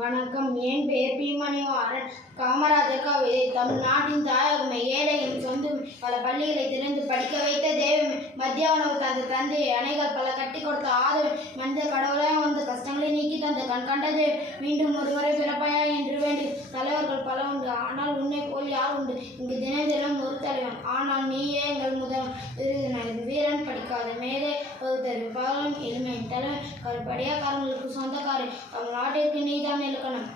வணக்கம். என் பெயர் பி. மணிவாரன். காமராஜர் கவிதை. தமிழ்நாட்டின் தாயகமே, ஏழையின் சொந்தமே, பல பள்ளிகளை திறந்து படிக்க வைத்த தெய்வமே, மத்திய உணவு தந்த தந்தையை, அணைகள் பல கட்டி கொடுத்த ஆதரவு, மனித கடவுளாக வந்த கஷ்டங்களை நீக்கி தந்த கண் கண்டது, மீண்டும் ஒருமுறை பிறப்பாயா என்று வேண்டி தலைவர்கள் பல உண்டு, ஆனால் உன்னை போல் யார் உண்டு இங்கு தினம் தினம் ஒரு தலைவன், ஆனால் நீயே எங்கள் முதல் விருதினர், வீரன் படிக்காத மேதை, பகுத்தறிவு பகலும் எளிமையின் தலைவன், கருப்படியாக்காரங்களுக்கு சொந்தக்காரன், தமிழ்நாட்டிற்கு நீதான் இலக்கணம்,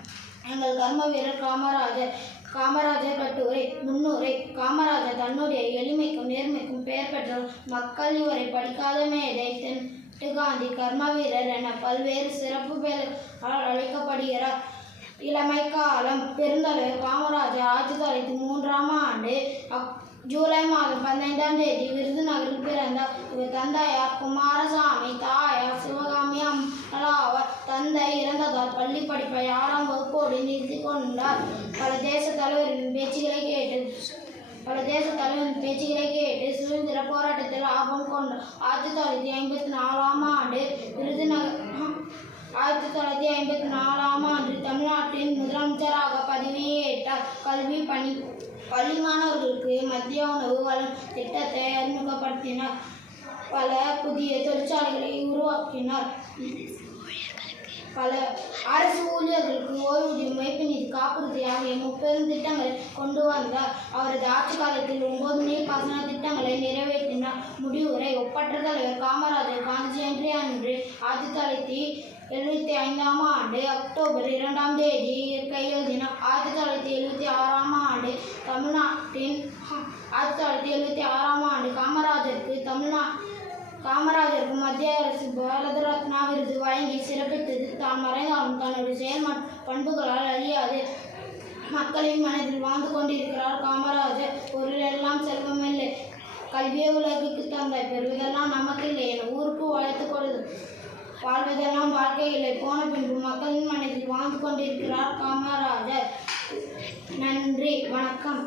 எங்கள் கர்ம வீரர் காமராஜர். காமராஜர் கட்டுரை முன்னுரை. காமராஜர் தன்னுடைய எளிமைக்கும் நேர்மைக்கும் பெயர் பெற்றவர். மக்கள் இவரை படிக்காத மேதை, காந்தி, கர்ம வீரர் என பல்வேறு சிறப்பு பெயர்களால் அழைக்கப்படுகிறார். இளமை காலம். பெருந்தலைவர் காமராஜர் 1903ஆம் ஆண்டு ஜூலை மாதம் 15ஆம் தேதி விருதுநகரில் பிறந்தார். இவர் தந்தையார் குமாரசாமி, தாயார் சிவகாமி அம்மலாவர். தந்தை இறந்ததால் பள்ளி படிப்பை 6ஆம் வகுப்போடு நிறுத்தி கொண்டார். பல தேச தலைவரின் பேச்சுகளை கேட்டு சுதந்திர போராட்டத்தில் ஆர்வம் கொண்டார். 1954ஆம் ஆண்டு 1954ஆம் ஆண்டு தமிழ்நாட்டின் முதலமைச்சராக பதவியேற்றார். பள்ளி மாணவர்களுக்கு மதிய உணவு வழங்கும் திட்டத்தை அறிமுகப்படுத்தினார். பல புதிய தொழிற்சாலைகளை உருவாக்கினார். பல அரசு ஊழியர்களுக்கு ஓய்வூதியம், வைப்பு நிதி, காப்புறுதி ஆகிய 30 திட்டங்களை கொண்டு வந்தார். அவரது ஆட்சி காலத்தில் 9 நீர்ப்பாசன திட்டங்களை நிறைவேற்றினார். முடிவுரை. ஒப்பற்ற தலைவர் காமராஜர் காந்தி ஜெயந்தி அன்று 1975ஆம் ஆண்டு அக்டோபர் 2ஆம் தேதி கையெழுதினார். 1976ஆம் ஆண்டு 1976ஆம் ஆண்டு காமராஜருக்கு மத்திய அரசு பாரத ரத்னா விருது வழங்கி சிறப்பித்தது. தான் மறைந்தாலும் தன்னுடைய செயல் பண்புகளால் அழியாது மக்களின் மனதில் வாழ்ந்து கொண்டிருக்கிறார் காமராஜர். பொருளெல்லாம் செல்வமில்லை, கல்வியை உலகுக்கு தந்தாய், பெறுவதெல்லாம் நமக்கில்லை என ஊருக்கு வளர்த்து கொடுது, வாழ்வதெல்லாம் வாழ்க்கை இல்லை, போன பின்பு மக்களின் மனதில் வாழ்ந்து கொண்டிருக்கிறார் காமராஜர். நன்றி, வணக்கம்.